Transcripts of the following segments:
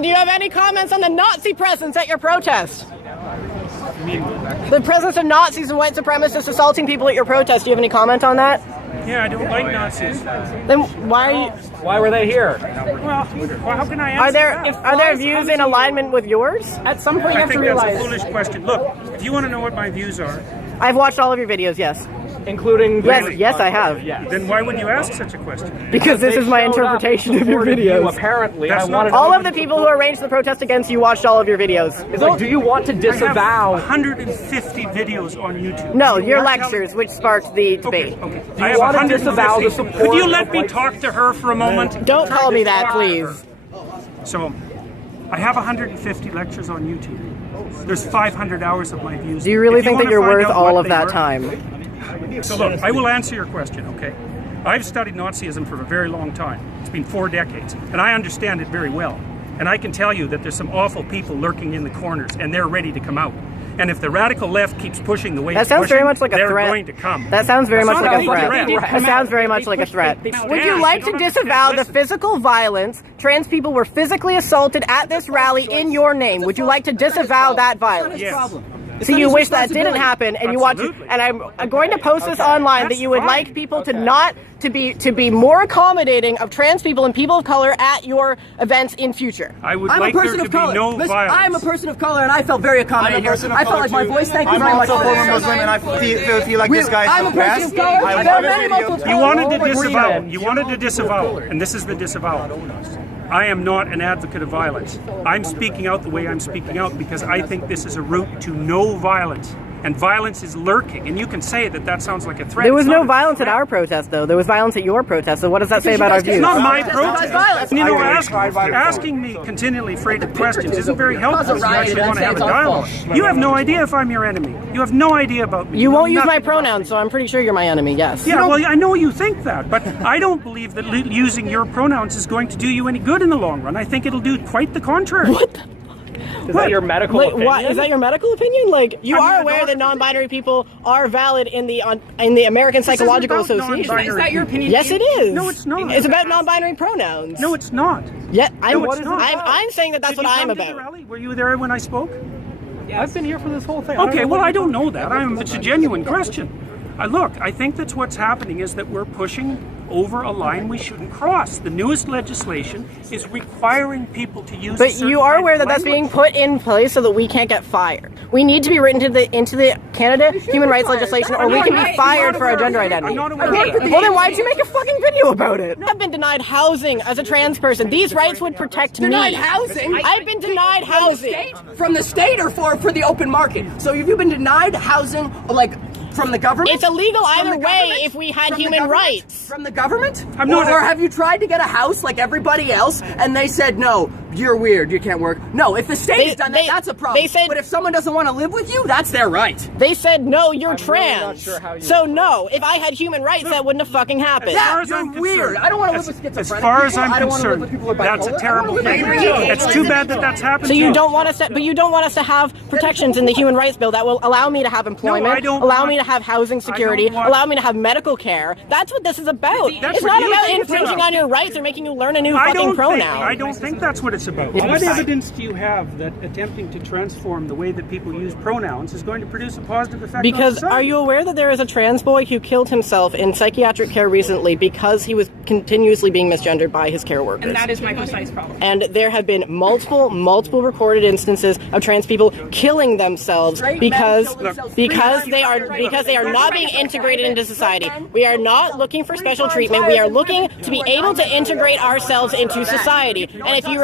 Do you have any comments on the Nazi presence at your protest? The presence of Nazis and white supremacists assaulting people at your protest. Do you have any comment on that? Yeah, I don't like Nazis. Then why are you? Why were they here? Well, how can I answer Are there views in alignment with yours? At some point, you I have to think realize, that's a foolish question. Look, if you want to know what my views are, I've watched all of your videos. Yes. including Yes, I have. Yeah. then why would you ask such a question? Because this is my interpretation of your videos. Apparently, That's I not- wanted All of the people who arranged the protest against you watched all of your videos. It's like, do you want to I have disavow? 150 videos on YouTube. No, You your want to lectures, tell- which sparked the debate. Okay. Do I you have want to 150. disavow the support Could you let of me white- talk to her for a moment? Don't call me that, please. So, I have 150 lectures on YouTube. There's 500 hours of my views. Do you really If think that wanna you're find worth out all what of they that were- time? So look, I will answer your question, okay? I've studied Nazism for a very long time. It's been 4 decades, and I understand it very well. And I can tell you that there's some awful people lurking in the corners, and they're ready to come out. And if the radical left keeps pushing the way That it's sounds pushing, very much like a they're threat. going to come. That sounds very much It's like not a a threat. threat. That sounds very much like a threat. Would you like to disavow the physical violence? Trans people were physically assaulted at this rally in your name. Would you like to disavow that violence? Yes. So you wish that didn't happen, and you want to, Absolutely. and I'm going to post this online that you would That's like fine. people to not to be more accommodating of trans people and people of color at your events in future. I would I'm like a there person to of be color. no Listen, violence. I'm a person of color, and I felt very accommodated here. I felt like my voice. Thank you I'm very much. also former Muslim, and I feel like this guy is I'm a the person best. of color. I There are love many his Muslims videos. You wanted to Agree disavow. then. You wanted to disavow, and this is the disavowal. I am not an advocate of violence. I'm speaking out the way I'm speaking out because I think this is a route to no violence. And violence is lurking. And you can say that that sounds like a threat. There was It's no not a violence at threat. our protest, though. There was violence at your protest. So what does that say you about our guys get views? It's not my That's protest. violence. And you know, I agree. asking me continually freighted questions isn't very helpful Cause a if you riot, actually want to that's have a our dialogue. fault. You have no idea if I'm your enemy. You have no idea about me. You know won't use my nothing about me. pronouns, so I'm pretty sure you're my enemy. Yes. Yeah, well, I know you think that, but I don't believe that using your pronouns is going to do you any good in the long run. I think it'll do quite the contrary. What the? Is that your medical Like, opinion? what, is that your medical opinion? Like, you I'm are not a aware doctor. that non-binary people are valid in the American Psychological about Association. non-binary Is that your opinion? Yes, it is. No, it's not. It's about non-binary pronouns. No, it's not. Yeah, I'm, No, it's not. I'm saying that that's Did what you I'm come to the about. rally? Were you there when I spoke? I've been here for this whole thing. Okay, well, I don't know that. It's a genuine question. Look, I think that's what's happening is that we're pushing over a line we shouldn't cross. The newest legislation is requiring people to use. But you are aware that that's being put in place so that we can't get fired. We need to be written into the Canada human rights legislation, or we can be fired for our gender identity. I'm not aware of that. Well, then why'd you make a fucking video about it? I've been denied housing as a trans person. These rights would protect me. Denied housing? I've been denied housing. From the state or for the open market? So have you been denied housing, like, from the government? It's illegal From either the way government? if we had From the human government? rights. From the government? I'm not or a- have you tried to get a house like everybody else and they said, no, you're weird, you can't work? No, if the state has done that, that's a problem. they said- but if someone doesn't want to live with you, that's their right. They said, no, you're really trans. not sure how you- So no, if I had human rights, that wouldn't have fucking happened. As far Yeah, as you're I'm weird. concerned, I don't want to live as- with schizophrenic As far as people. I'm I don't want to live concerned, with people with that's a bipolar. terrible I don't thing. want to live with It's too bad that that's happened. So to you don't want us to, but you don't want us to have protections in the human rights bill that will allow me to have employment, I don't allow want- me to have housing security, want- allow me to have medical care. That's what this is about. That's It's what not you about think it's infringing about. on your rights or making you learn a new I fucking pronoun. I don't think that's what it's about. What What evidence do you have that attempting to transform the way that people use pronouns is going to produce a positive effect on Because society? are you aware that there is a trans boy who killed himself in psychiatric care recently because he was continuously being misgendered by his care workers? And that is my precise problem. And there have been multiple recorded instances of trans people killing themselves because they are not being integrated into society. We are not looking for special treatment. We are looking to be able to integrate ourselves into society. And if you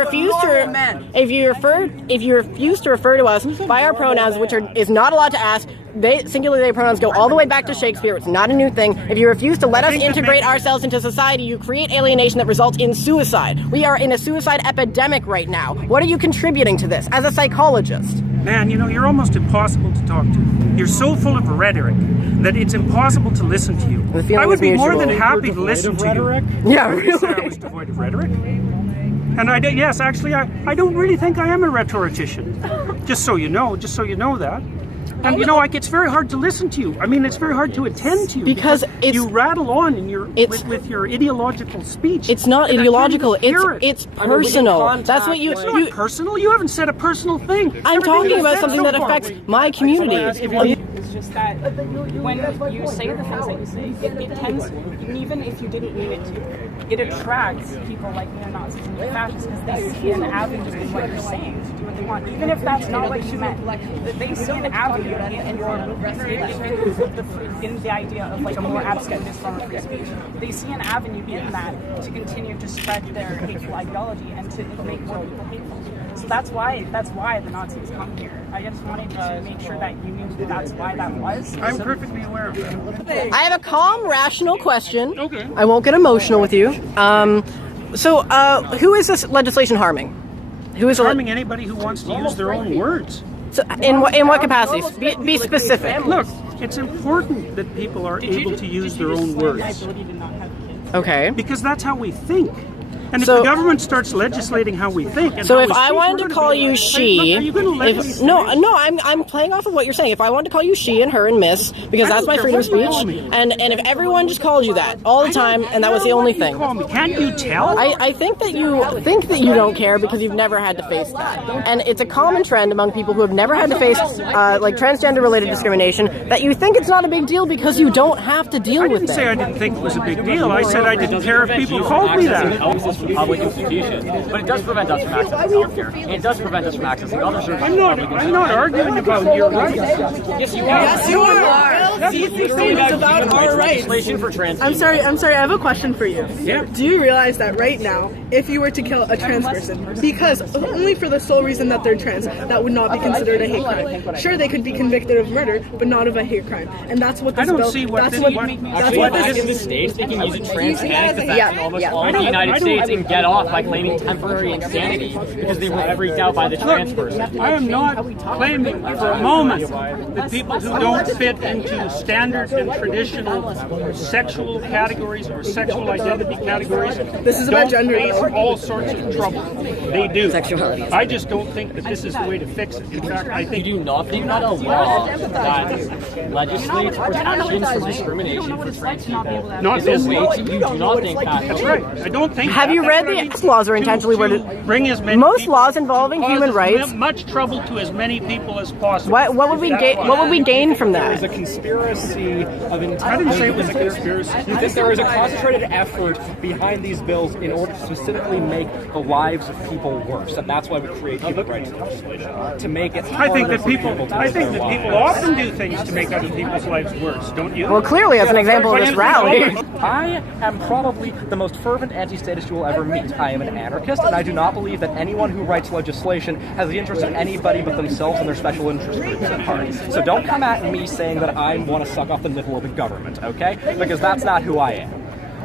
refuse to refer to us by our pronouns, which is not allowed to ask, singular they pronouns go all the way back to Shakespeare. It's not a new thing. If you refuse to let us integrate ourselves into society, you create alienation that results in suicide. We are in a suicide epidemic right now. What are you contributing to this as a psychologist? Man, you know, you're almost impossible to talk to. You're so full of rhetoric that it's impossible to listen to you. The feeling I would is be more than mutual. happy to listen to you. Yeah, I didn't say I was devoid of rhetoric. And yes, actually, I don't really think I am a rhetorician. Just so you know that. And you know, like, it's very hard to listen to you. I mean, it's very hard to attend to you Because it's- you rattle on in your it's- with your ideological speech. It's not And I ideological. can't even hear It's it. personal. That's what It's not personal. You haven't said a personal thing. I'm Everything talking you've about said something so that far. affects my community. It's just that when you say the things that you say, it tends, even if you didn't mean it to, it attracts people like neo-Nazis and fascists because they see an avenue in what you're saying to do what they want. Even if that's not what you meant, they see an avenue in the idea of like a more abstract form of free speech. They see an avenue in that to continue to spread their hateful ideology and to make more people hateful. So that's why the Nazis come here. I just wanted to make sure that you knew that that's why that was. I'm perfectly aware of that. I have a calm, rational question. Okay. I won't get emotional with you. Who is this legislation harming? Who is Harming anybody who wants to use their own words. So, in what capacities? Be specific. Look, it's important that people are able to use their own words Okay. because that's how we think. And if So- the government starts legislating how we think, and So how if we I speak, wanted we're to gonna call be- you Hey, she, look, are you going to let me if, say no, it? I'm playing off of what you're saying. If I wanted to call you she and her and miss, because I that's don't my care freedom of what you call speech, me. and if everyone just called you that all the time, and that was the only thing. Call me. Can't you tell? I think that you don't care because you've never had to face that, and it's a common trend among people who have never had to face like transgender-related discrimination that you think it's not a big deal because you don't have to deal I with didn't say I it. didn't think it was a big deal. I said I didn't care if people called me that. Access to public institutions, but it does prevent us from accessing healthcare. And it does prevent us from accessing other services. I'm not arguing about your rights. Yes, you are. Yes, you are. These things about our rights. Legislation for trans I'm sorry. I have a question for you. Yeah. Do you realize that right now, if you were to kill a trans person, because only for the sole reason that they're trans, that would not be considered a hate crime. Sure, they could be convicted of murder, but not of a hate crime. And that's what this I don't bill. see what that's this- what. what- That's Actually, what back this in the States, they can use a transgenic defense in almost all I of don't- the United I don't- States and get off by claiming temporary insanity because they were freaked out by the trans person. I am not claiming for a moment that people who don't fit into standard and traditional sexual categories or sexual identity categories This is about don't gender, face though. all sorts of trouble. They do. Sexuality. I just don't think that this is the way to fix it. In fact, I You think do not think that a law that legislates protections from discrimination for trans people not is this a way law. to, you do not think that. That's right. I don't think. Have you that's read what I the mean. Yes laws are intentionally To worded? bring as many Most people- laws involving cause human as rights- much trouble to as many people as possible. What would we gain? What would we gain from There is a that? conspiracy of intent. I didn't say it was a conspiracy. You think there is a concentrated effort behind these bills in order to specifically make the lives of people worse, and that's why we create human rights legislation to make it. I think that harder for people. to I live think their that people lives. often do things to make other people's lives worse. Don't you? Well, clearly, as an example of this rally. I am probably the most fervent anti-statist you will ever meet. I am an anarchist, and I do not believe that anyone who writes legislation has the interest of anybody but themselves and their special interest groups at heart. So don't come at me saying that I want to suck off the nipple of the government, okay? Because that's not who I am.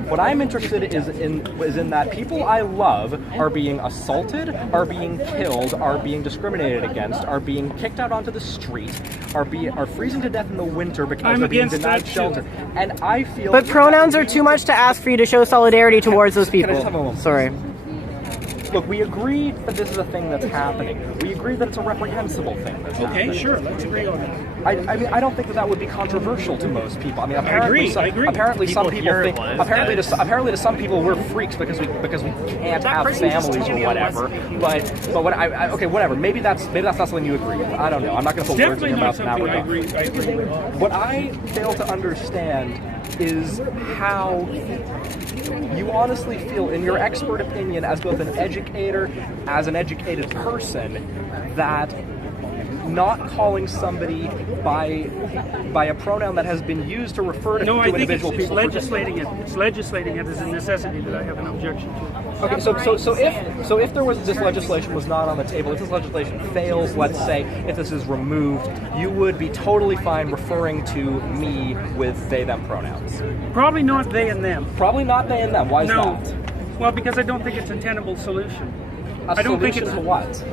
What I'm interested is in that people I love are being assaulted, are being killed, are being discriminated against, are being kicked out onto the street, are freezing to death in the winter because I'm they're being against denied that too. shelter. And I feel. But pronouns are too much to ask for you to show solidarity towards those Can I just have a people. moment? Sorry. Look, we agree that this is a thing that's happening. We agree that it's a reprehensible thing that's happening. Okay, sure. Let's agree on that. I mean, I don't think that would be controversial to most people. I mean, apparently, agree, I agree. apparently some People people here think. was Apparently, to some people, we're freaks because we can't have families or whatever. But what okay, whatever. Maybe that's not something you agree with. I don't know. I'm not going to put words in Definitely your not mouth in that something I regard. agree with. What I fail to understand is how you honestly feel, in your expert opinion, as both an educator, as an educated person, that not calling somebody by a pronoun that has been used to refer to, No, I think individual it's people. legislating it. It's legislating it as a necessity that I have an objection to. Okay, so if there was this legislation was not on the table, if this legislation fails, let's say, if this is removed, you would be totally fine referring to me with they them pronouns. Probably not they and them. Probably not they and them. Why is No. that? Well, because I don't think it's a tenable solution. A I don't think solution it's to what?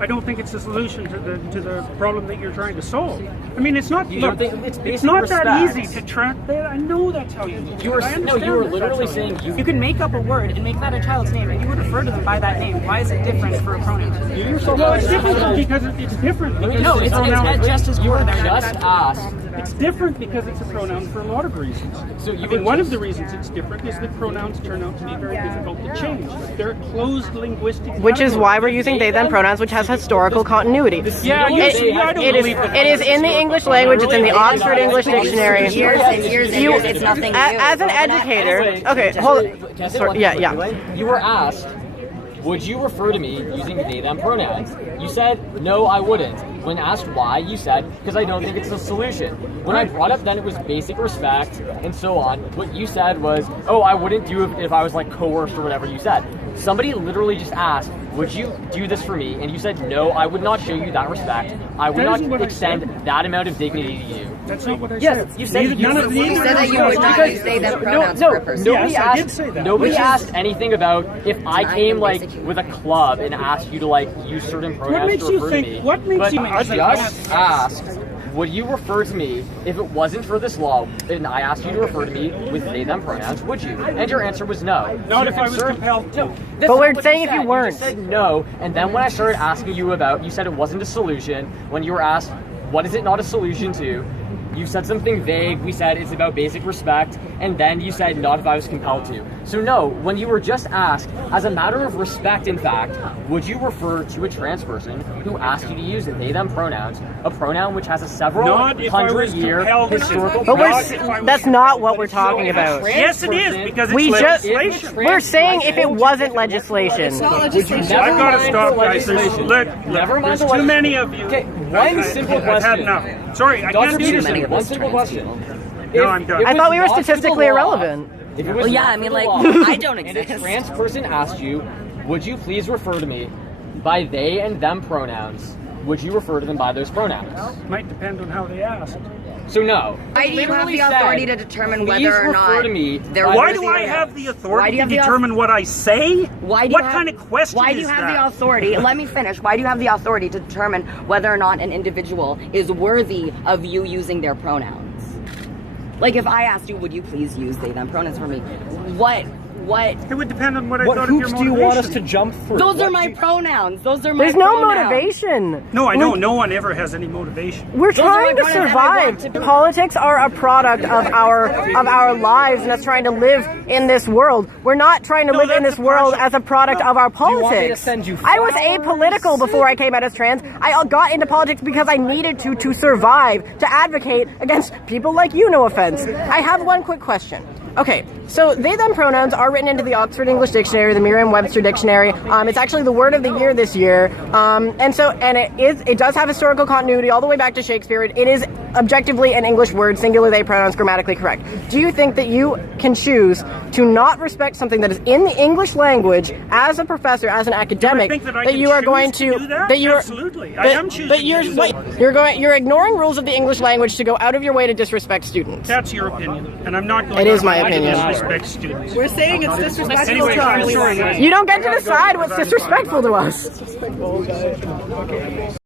I don't think it's a solution to the problem that you're trying to solve. I mean, it's not. You Look, don't think it's it's basic not that respect. easy to track that. I know that's how you do it. You were I no, you understand were that literally that's how you saying You can make up a word and make that a child's name, and you would refer to them by that name. Why is it different for a pronoun? you yourself. Well, it's different because it's different. Because No, it's just as you were important. just asked. It's different because it's a pronoun for a lot of reasons. So you I were mean, one of just- the reasons it's different is that pronouns turn out to be very difficult to change. They're closed linguistic. Which is why we're categories. using they them pronouns, which has historical continuity. Yeah, You you don't see, say- I don't It is. believe that. It is in the English language. It's in the Oxford English Dictionary. Years and years and years. It's nothing new. As an educator, okay, hold. Can I say Sorry, one yeah, thing, yeah. Elaine? You were asked, would you refer to me using they them pronouns? You said, no, I wouldn't. When asked why, you said, because I don't think it's a solution. When I brought up then it was basic respect and so on, what you said was, oh, I wouldn't do it if I was like coerced or whatever you said. Somebody literally just asked, would you do this for me? And you said, no, I would not show you that respect. I would That isn't what not I extend said. that amount of dignity to you. That's not what I Yes, said. you said Neither- none of You neither said that you would not use they them pronouns for a person. Nobody Yes, I did asked. say that. Nobody Which is- asked anything about if I not came even like basic with a club and asked you to like use certain pronouns makes to you refer think- to me. what makes but you- I just asked, would you refer to me if it wasn't for this law? And I asked you to refer to me with they them pronouns. Would you? And your answer was no. Not So if you're I was concerned- compelled to. No, that's But not we're what saying if said. you weren't. just said no, and then when I started asking you about, you said it wasn't a solution. When you were asked, what is it not a solution to? You said something vague. We said it's about basic respect, and then you said not if I was compelled to. So no, when you were just asked, as a matter of respect, in fact, would you refer to a trans person who asked you to use they them pronouns, a pronoun which has a several Not if I was 100-year compelled to. historical? But Not if I was that's not what compelled we're to. talking about. Yes, it is because it's We just legislation. we're saying if it wasn't legislation. Not legislation. Never I've got to mind stop, the guys. There's, legislation. look, Never mind there's the too legis- many of you. Okay, one simple I've had question. enough. Sorry, I Dr. can't do this Peterson, anymore. one simple question. No, I'm done. I thought we were If it was not for the statistically law- irrelevant. If it was Well, yeah, not I for mean, the like, law, I don't and a exist. trans person asked you, would you please refer to me by they and them pronouns? Would you refer to them by those pronouns? Might depend on how they asked. So no. Why do you have Literally the authority said, to determine please whether or refer not to me there by Why was do a- I have the Why authority do you to have the determine what I say? Why do you What have, kind of question Why do you is have that? the authority? Let me finish. Why do you have the authority to determine whether or not an individual is worthy of you using their pronouns? Like, if I asked you, would you please use they them pronouns for me? What? It would depend on what I What thought of your hoops motivation. do you want us to jump through? Those What are my do you- pronouns. Those are my There's no pronouns. motivation. No, I know. No one ever has any motivation. We're Those are trying my to pronouns and I want survive. to be- Politics are a product of our lives and us trying to live in this world. We're not trying to No, live in that's this a world partial- as a product of our you want me to politics. send you I was flowers? apolitical before I came out as trans. I got into politics because I needed to survive, to advocate against people like you, no offense. I have one quick question. Okay, so they them pronouns are written into the Oxford English Dictionary, the Merriam-Webster Dictionary. It's actually the word of the year this year, and it does have historical continuity all the way back to Shakespeare. It is objectively an English word, singular they pronouns, grammatically correct. Do you think that you can choose to not respect something that is in the English language as a professor, as an academic, think that I can you are choose going to do that? that you are Absolutely. I am choosing but to you're do that. you're ignoring rules of the English language to go out of your way to disrespect students. That's your opinion, and I'm not going It to is my opinion. opinion. Disrespect students. We're saying it's disrespectful Anyway, to I'm us. sorry. You don't get to decide what's disrespectful to us.